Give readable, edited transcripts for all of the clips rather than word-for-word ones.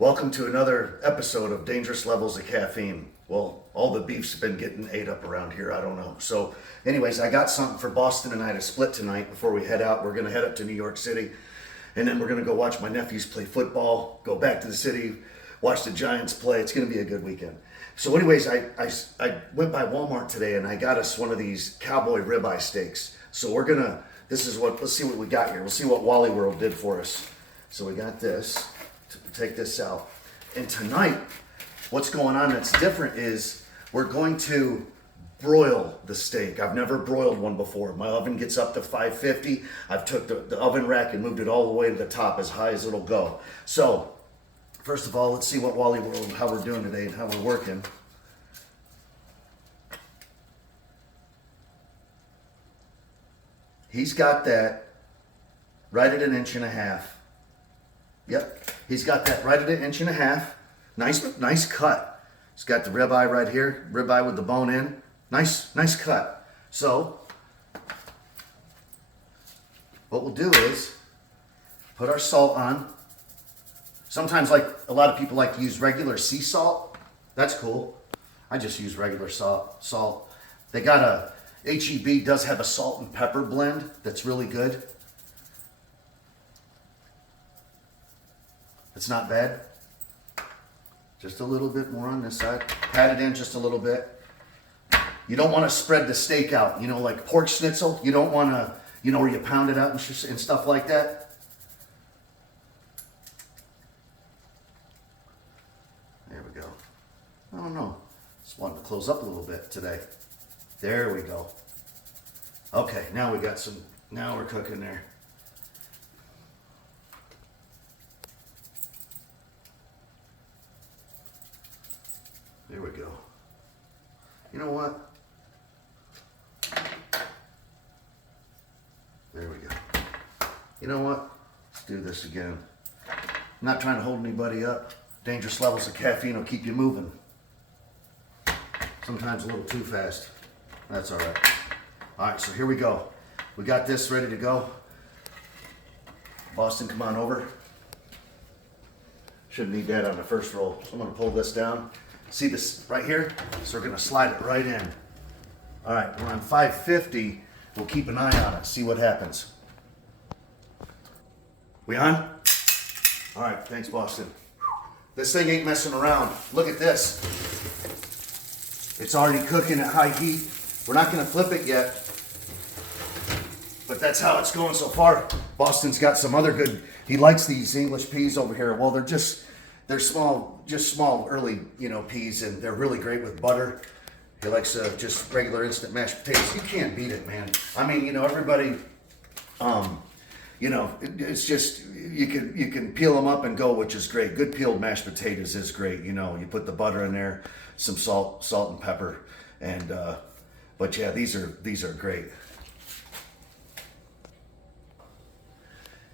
Welcome to another episode of Dangerous Levels of Caffeine. Well, all the beef's been getting ate up around here. I don't know. So, anyways, I got something for Boston and I to split tonight before we head out. We're going to head up to New York City, and then we're going to go watch my nephews play football, go back to the city, watch the Giants play. It's going to be a good weekend. So, anyways, I went by Walmart today and I got us one of these cowboy ribeye steaks. So, let's see what we got here. We'll see what Wally World did for us. So, we got this. Take this out. And tonight, what's going on that's different is we're going to broil the steak. I've never broiled one before. My oven gets up to 550. I've took the oven rack and moved it all the way to the top as high as it'll go. So, first of all, let's see what Wally World, how we're doing today and how we're working. He's got that right at 1.5 inches. Yep, he's got that right at 1.5 inches. Nice cut. He's got the ribeye right here, ribeye with the bone in. Nice cut. So, what we'll do is put our salt on. Sometimes, like a lot of people like to use regular sea salt. That's cool. I just use regular salt. They got a HEB does have a salt and pepper blend that's really good. It's not bad. Just a little bit more on this side. Pat it in just a little bit. You don't want to spread the steak out. You know, like pork schnitzel. You don't want to, where you pound it out and stuff like that. There we go. I don't know. Just wanted to close up a little bit today. There we go. Okay, now we're cooking there. There we go. You know what? There we go. You know what? Let's do this again. I'm not trying to hold anybody up. Dangerous levels of caffeine will keep you moving. Sometimes a little too fast. That's all right. All right, so here we go. We got this ready to go. Boston, come on over. Shouldn't need that on the first roll. So I'm going to pull this down. See this right here? So we're gonna slide it right in. All right, we're on 550. We'll keep an eye on it, see what happens. We on? All right, thanks, Boston. This thing ain't messing around. Look at this. It's already cooking at high heat. We're not gonna flip it yet, but that's how it's going so far. Boston's got some other good, he likes these English peas over here. Well, they're small, just small early, peas, and they're really great with butter. He likes just regular instant mashed potatoes. You can't beat it, man. I mean, everybody, it's just, you can peel them up and go, which is great. Good peeled mashed potatoes is great. You put the butter in there, some salt and pepper, and, but yeah, these are great.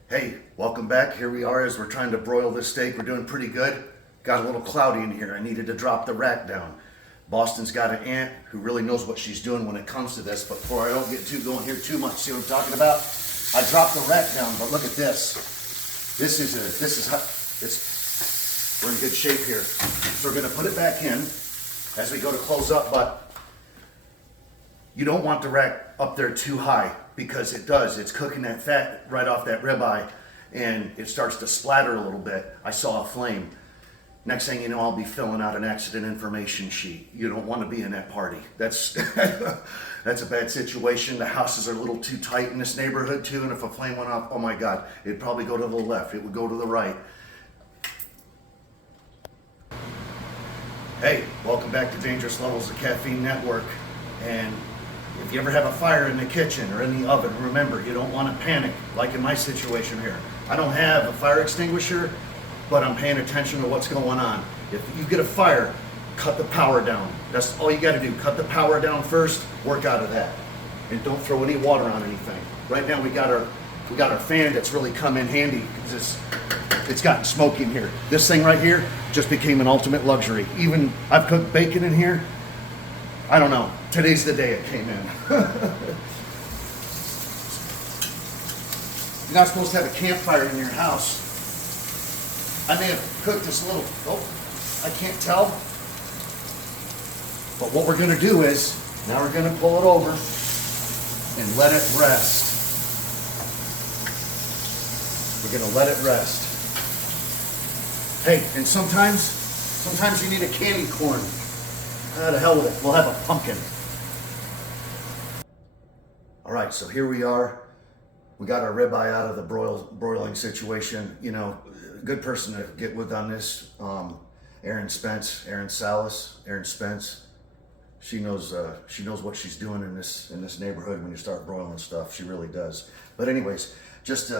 Hey, welcome back. Here we are as we're trying to broil this steak. We're doing pretty good. Got a little cloudy in here. I needed to drop the rack down. Boston's got an aunt who really knows what she's doing when it comes to this, but before I don't get going here too much, see what I'm talking about? I dropped the rack down, but look at this. We're in good shape here. So we're gonna put it back in as we go to close up, but you don't want the rack up there too high, because it's cooking that fat right off that ribeye, and it starts to splatter a little bit. I saw a flame. Next thing you know, I'll be filling out an accident information sheet. You don't want to be in that party. That's that's a bad situation. The houses are a little too tight in this neighborhood too, and if a flame went off, oh my God, it'd probably go to the left. It would go to the right. Hey, welcome back to Dangerous Levels of Caffeine Network. And if you ever have a fire in the kitchen or in the oven, remember, you don't want to panic, like in my situation here. I don't have a fire extinguisher, but I'm paying attention to what's going on. If you get a fire, cut the power down. That's all you got to do. Cut the power down first, work out of that. And don't throw any water on anything. Right now we got our fan that's really come in handy because it's gotten smoky in here. This thing right here just became an ultimate luxury. Even I've cooked bacon in here. I don't know. Today's the day it came in. You're not supposed to have a campfire in your house. I may have cooked this a little, oh, I can't tell. But what we're gonna do is, now we're gonna pull it over and let it rest. We're gonna let it rest. Hey, and sometimes you need a candy corn. The hell with it, we'll have a pumpkin. All right, so here we are. We got our ribeye out of the broiling situation. You know, good person to get with on this. Erin Spence. She knows what she's doing in this neighborhood when you start broiling stuff. She really does. But anyways, just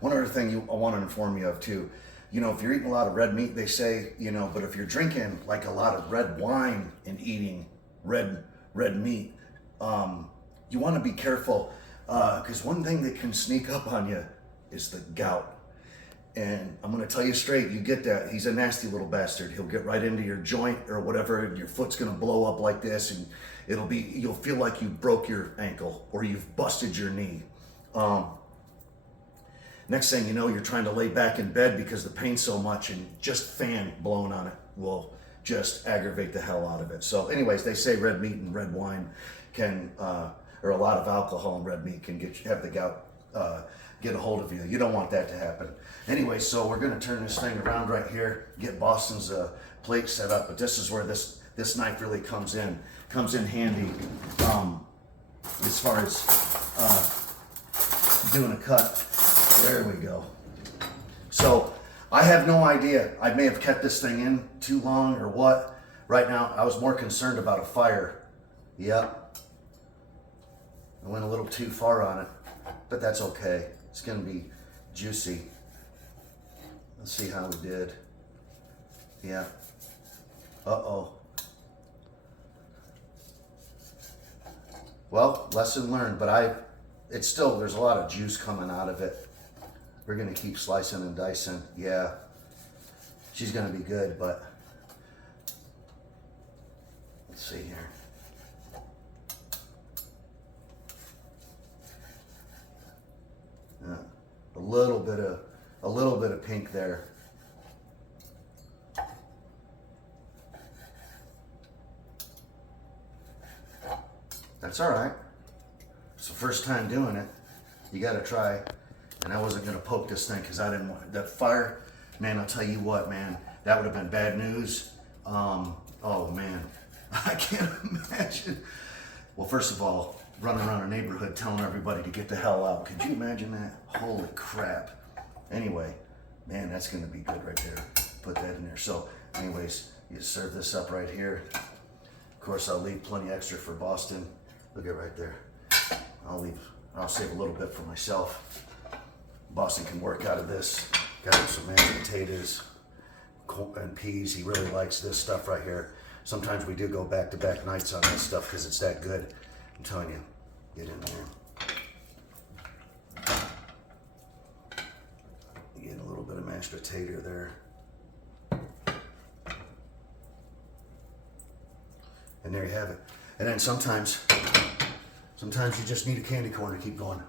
one other thing I want to inform you of too. You know, if you're eating a lot of red meat, they say, you know, but if you're drinking like a lot of red wine and eating red meat, you want to be careful, because one thing that can sneak up on you is the gout. And I'm going to tell you straight, you get that, he's a nasty little bastard. He'll get right into your joint or whatever, your foot's going to blow up like this, and you'll feel like you broke your ankle or you've busted your knee. Next thing you know, you're trying to lay back in bed because the pain's so much, and just fan blowing on it will just aggravate the hell out of it. So anyways, they say red meat and red wine can, or a lot of alcohol and red meat can have the gout get a hold of you. You don't want that to happen. Anyway, so we're gonna turn this thing around right here, get Boston's plate set up, but this is where this knife really comes in handy as far as doing a cut. There we go. So I have no idea. I may have kept this thing in too long or what. Right now, I was more concerned about a fire. Yep. I went a little too far on it, but that's okay. It's gonna be juicy. Let's see how we did. Yeah. Uh-oh. Well, lesson learned, but it's still, there's a lot of juice coming out of it. We're gonna keep slicing and dicing. Yeah, she's gonna be good, but let's see here. Yeah, a little bit of pink there. That's all right. It's the first time doing it. You gotta try. And I wasn't gonna poke this thing because I didn't want that fire. Man, I'll tell you what, man, that would have been bad news. Oh man, I can't imagine. Well, first of all, running around our neighborhood telling everybody to get the hell out. Could you imagine that? Holy crap. Anyway, man, that's gonna be good right there. Put that in there. So anyways, you serve this up right here. Of course, I'll leave plenty extra for Boston. Look at right there. I'll save a little bit for myself. Boston can work out of this. Got him some mashed potatoes and peas. He really likes this stuff right here. Sometimes we do go back-to-back nights on this stuff because it's that good. I'm telling you, get in there. You get a little bit of mashed potato there. And there you have it. And then sometimes you just need a candy corn to keep going.